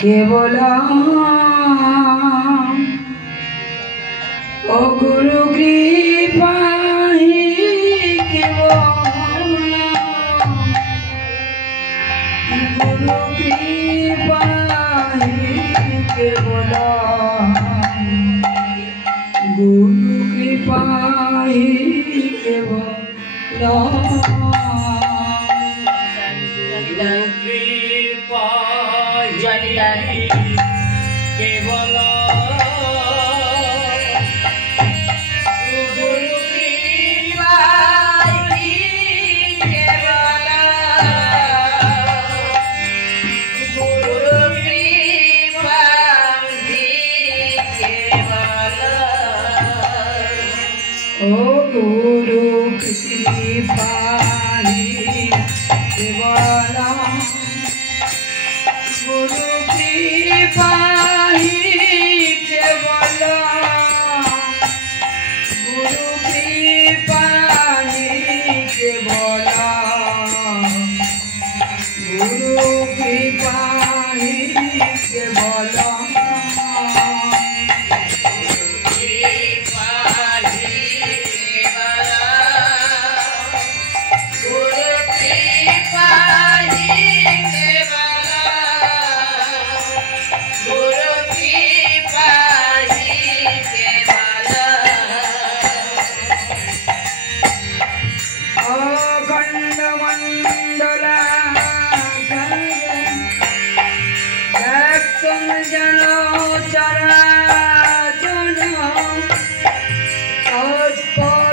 केवल ओ गुरु कृपा गुरु कृपा केवल गुरु कृपा केवल गुरु कृपा केवल गुरु कृपा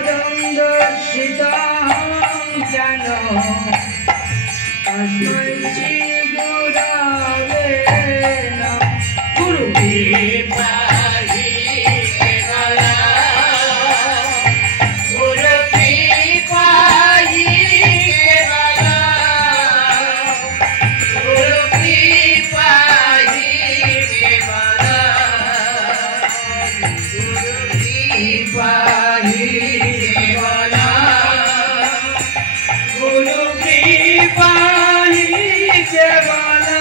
केवल गुरु कृपा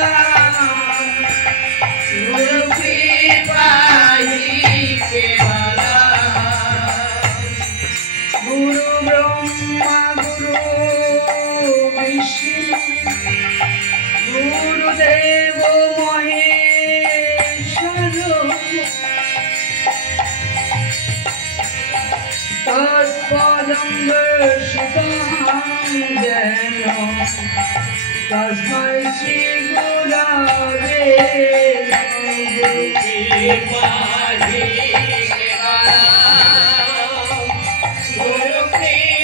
केवल गुरु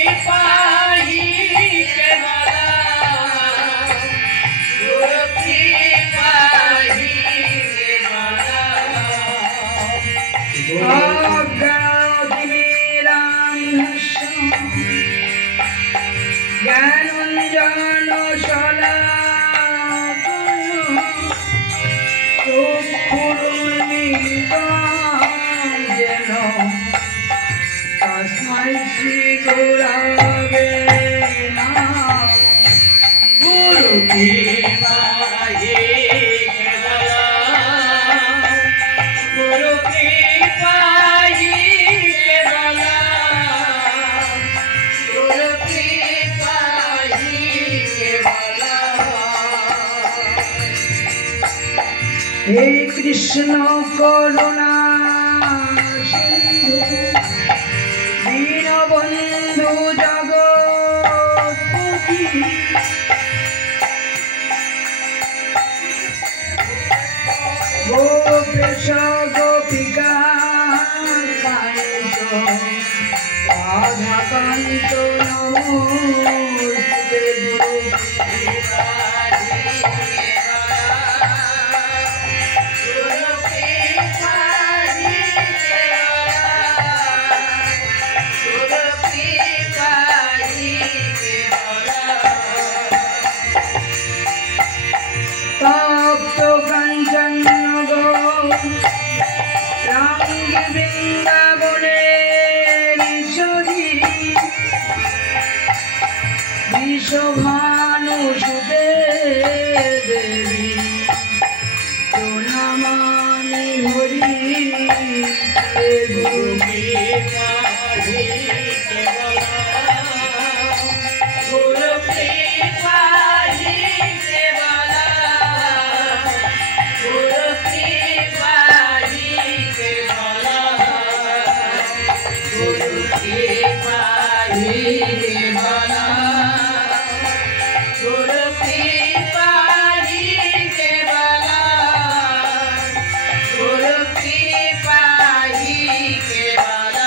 कृपा केवल श्री गुरवे नमः गुरु कृपा ही केवल गुरु कृपा ही केवल गुरु कृपा ही केवल। हे कृष्ण करुणा सिंधु दीनबंधु जगत्पति गोपेश गोपिका राधाकांत नमोस्तुते गुरु भानुसुते देवी प्रणमामि हरि गुरु कृपा ही केवल गुरु कृपा ही केवल गुरु कृपा ही केवल गुरु कृपा ही केवल गुरु कृपा ही केवल गुरु कृपा ही केवल।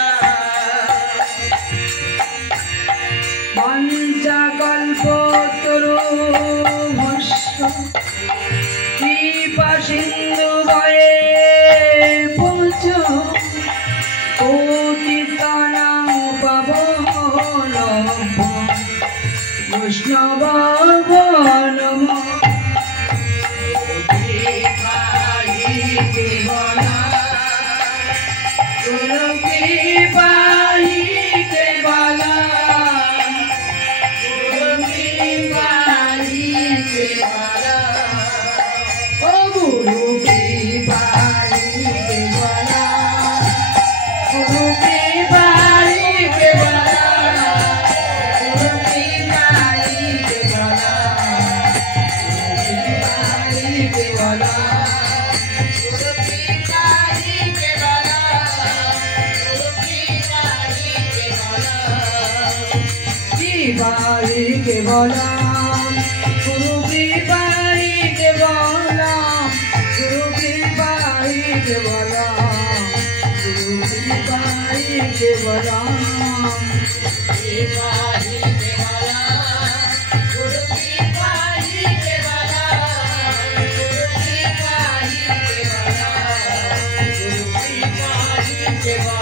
पंचकल्पतरुभ्यश्च कृपा सिन्धुभये पुंस पतितानां पावनभ्यः वैष्णवाय नमः। गुरु कृपा ही केवल गुरु कृपा ही केवल गुरु कृपा ही केवल ओ गुरु कृपा ही केवल गुरु कृपा ही केवल केवल गुरु कृपा ही केवल गुरु कृपा ही केवल गुरु कृपा ही केवल कृपा ही केवल गुरु कृपा ही केवल गुरु कृपा ही केवल गुरु कृपा ही केवल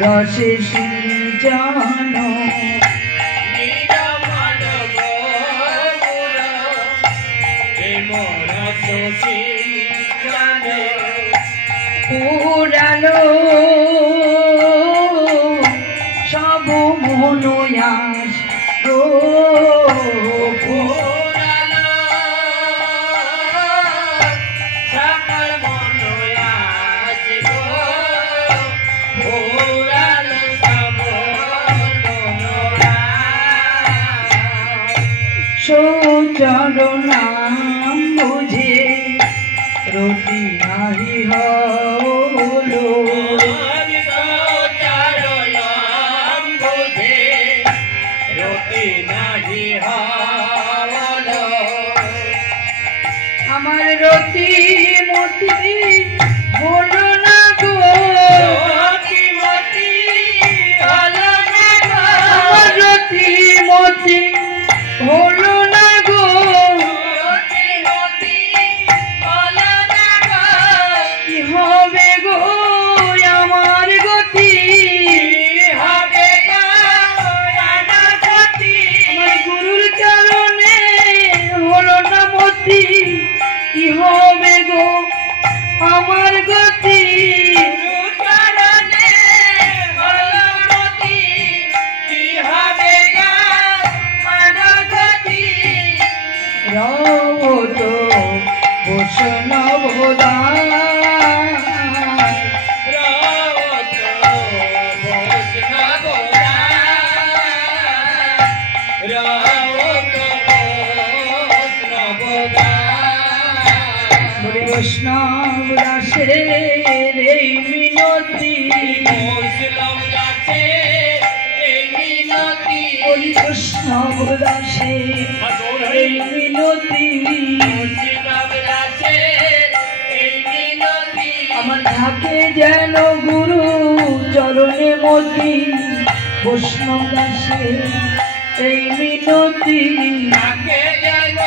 रसे सिंचनो निरमल गौर प्रेम रस सिंचनो पुरानो सब मनोयास गो पुरानो सकल मनोयास गो चरणाम बुझे रोटी नहीं हलो चरणाम নাহি হলো আমার রতি মতি হলো না গো রতি মতি হলো না গো আমার রতি মতি হলো না গো রতি মতি হলো না গো কি হবে গো আমার গতি হবে গো আমার গতি আমার গুরুর চরণে হলো না মতি কি হবে গো আমার গতি গুরুচরণে হলো মতি কি হবে গো আমার গতি রত বৈষ্ণব দায় রত বৈষ্ণব রত বৈষ্ণব বৈষ্ণব দাসের এই মিনতি মুসলম দাসে এই মিনতি বলি বৈষ্ণব দাসের এই মিনতি মুসলম দাসে এই মিনতি আমার থাকে যেন গুরু চরণে মতি বৈষ্ণব দাসের এই মিনতি তাকে যেন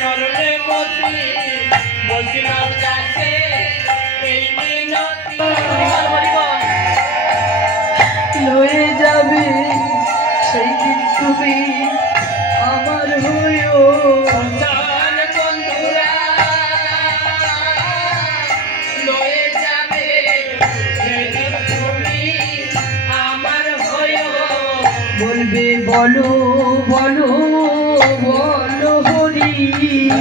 চরণে মতি মুসলম দাসে এই মিনতি লয়ে যাবে সেই দিন তুমি আমার হইও সন্তান বন্ধুরা লয়ে যাবে সেদিন তুমি আমার হয়ো বলবে বলো বলো বলো হরি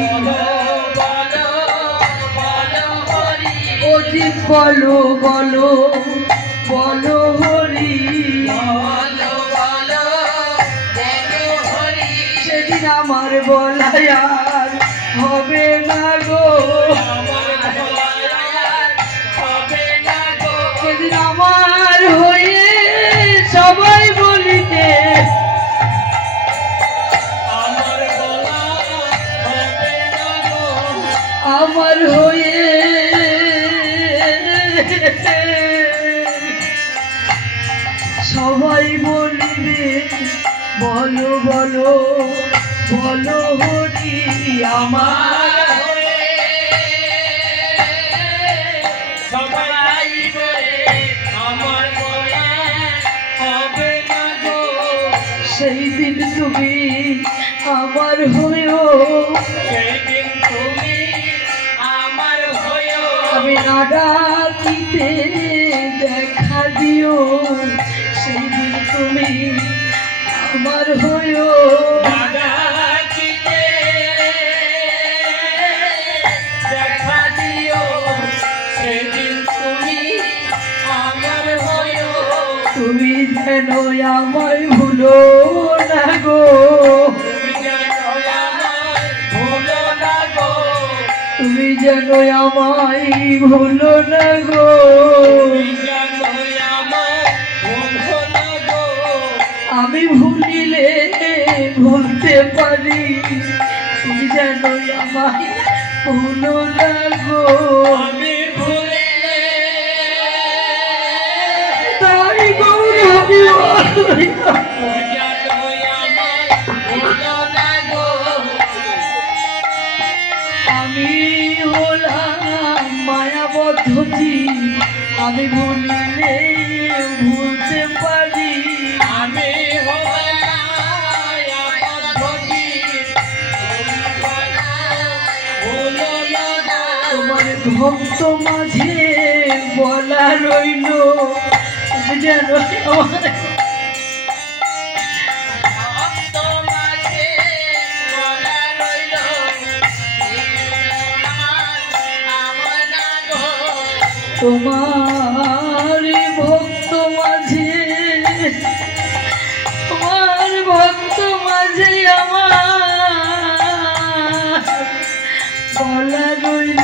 বলো বলো বলো হরি অজিত বলো বলো বলো হরি বলো বলো বলো হরি সেদিন আমার বলাই আর হবে না গো আমার ভোলার হবে না গো সেদিন আমার হয়ে সবাই বলিতে আমার ভোলা হবে না গো আমার হয়ে সবাই বলিবে বলো বলো বলো হরি আমার সবাই বলে আমার ভোলা হবে না গো সেই দিন তুমি আমার হয়েও সেদিন তুমি আমার হয়ো আমি না ডাকিতে দেখা দিও সেই দিন তুমি আমার হয়েও দাদাকে দেখা দিও সেদিন তুমি আমার হয়ো তুমি যেন আমায় ভুলো না গো তুমি যেন আমায় ভুলো না গো তুমি যেন আমায় ভুলো না গো তুমি যেন আমায় ভুলো না গো আমি ভুলিলে ভুলতে পারি তুমি যেন আমায় ভুলো না গো আমি ভুলে তাই গৌর হরি তুমি যেন আমায় ভুলো না গো আমি হলাম মায়াবদ্ধতি আমি ভুলিলে ভুলতে পারি আমি তোমার ভক্ত মাঝে বলা রইল তুমি যেন আমার তোমার ভক্ত মাঝে তোমার ভক্ত মাঝে আমার বলা রইল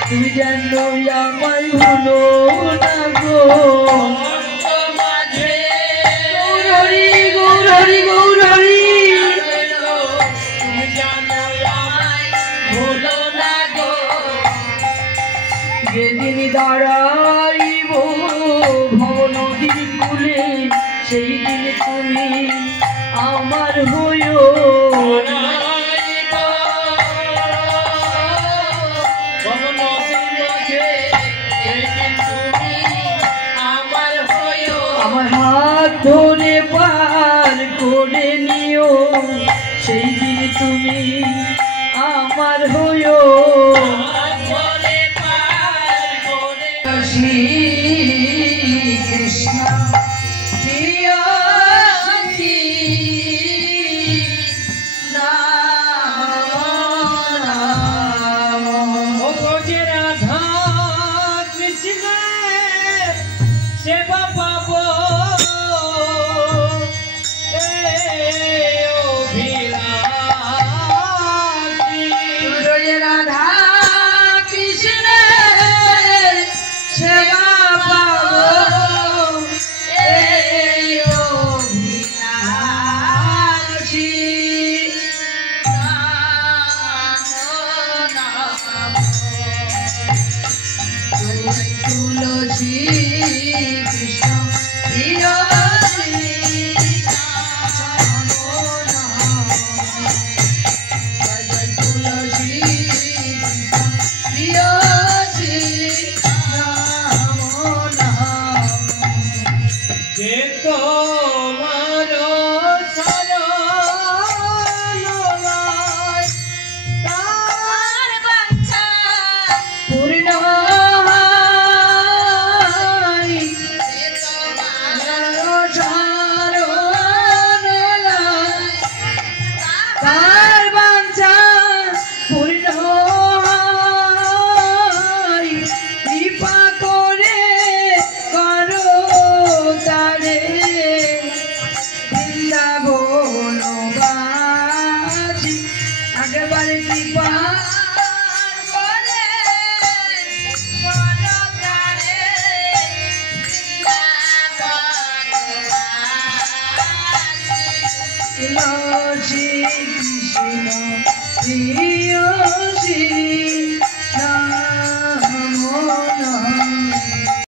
তুমি জানো আমায় ভুলো না গো গৌরী গো যেদিন দাঁড়াইব ভব নদীর কূলে সেই দিন তুমি আমার হইও আমার হাত ধরে পার করে নিও সেই দিন তুমি আমার হইও শ্রী কৃষ্ণ প্রিয় শ্রী রাধা কৃষ্ণ সেবা পাব রাধা কৃষ্ণ সেবা তুলসী কৃষ্ণ প্রিয় তুলসী প্রিয় যে তোমার পূর্ণ তার বাঞ্ছা পূর্ণ কৃপা করে করো তারে বৃন্দাবনবাসী আগেবারে কৃপা করে করো তারে তুলসী কৃষ্ণ প্রিয় শ্রী